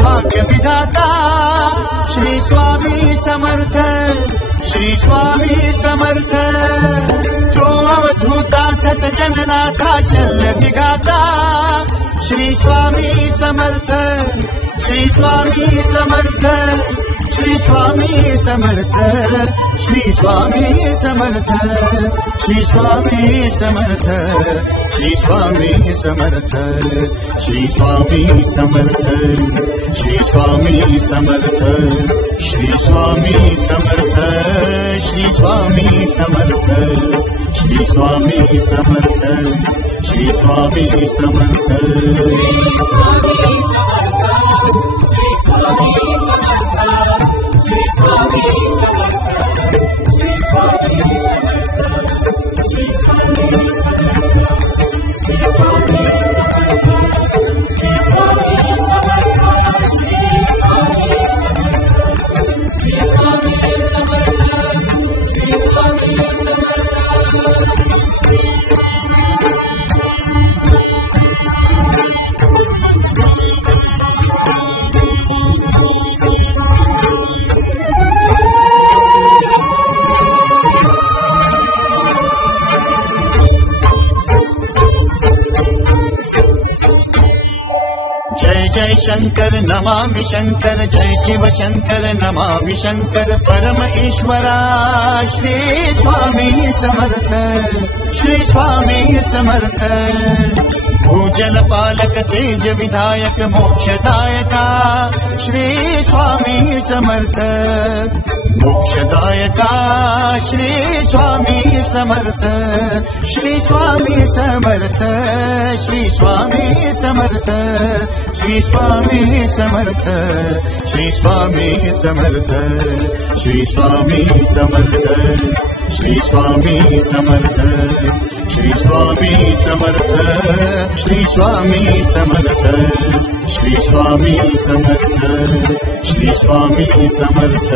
भाग्य विधाता श्री स्वामी समर्थ, श्री स्वामी समर्थ। तो अवधूता सतजननाथा शल्य विघाता श्री स्वामी समर्थ, श्री स्वामी समर्थ, श्री स्वामी समर्थ, श्री स्वामी समर्थ, श्री स्वामी समर्थ, श्री स्वामी समर्थ, श्री स्वामी समर्थ, श्री स्वामी समर्थ, श्री स्वामी समर्थ, श्री स्वामी समर्थ, श्री स्वामी समर्थ, श्री स्वामी समर्थ। जय शंकर नमामि शंकर, जय शिव शंकर नमामि शंकर। परम ईश्वरा श्री स्वामी समर्थ, श्री स्वामी समर्थ। भूजल पालक तेज विधायक मोक्षदायका श्री स्वामी समर्थ, मोक्षदायका श्री स्वामी समर्थ, श्री स्वामी समर्थ, श्री स्वामी समर्थ, श्री स्वामी समर्थ, श्री स्वामी समर्थ, श्री स्वामी समर्थ, श्री स्वामी समर्थ, श्री स्वामी समर्थ, श्री स्वामी समर्थ, श्री स्वामी समर्थ, श्री स्वामी समर्थ।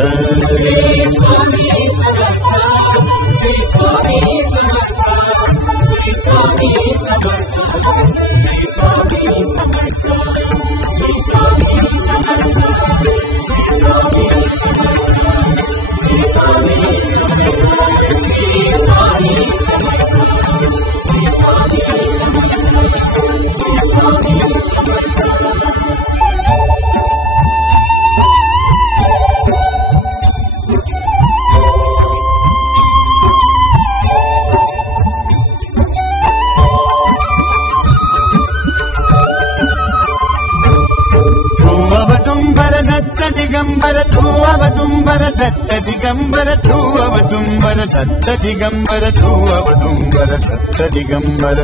दिगंबर तू अवदुंबर दत्त दिगंबर तू अवदुंबर दत्त दिगंबर तू अवदुंबर दत्त दिगंबर।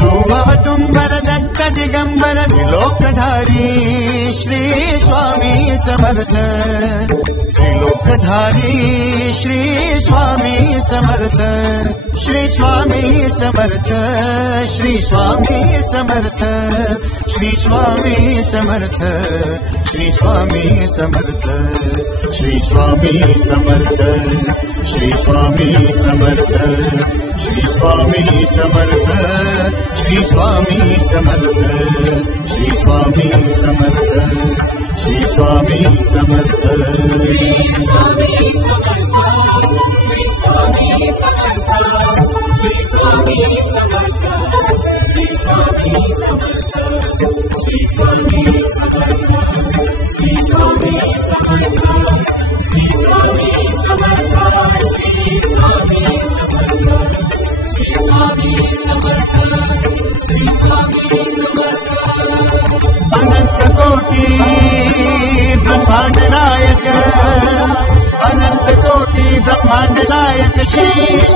तू अवदुंबर दत्त दिगंबर त्रिलोकधारी श्री स्वामी समर्थ, त्रिलोकधारी श्री स्वामी समर्थ, श्री स्वामी समर्थ, श्री स्वामी समर्थ, श्री स्वामी समर्थ, श्री स्वामी समर्थ, श्री स्वामी समर्थ, श्री स्वामी समर्थ, श्री स्वामी समर्थ, श्री स्वामी समर्थ, श्री स्वामी समर्थ, श्री स्वामी समर्थ। अनंत कोटि विनायक श्री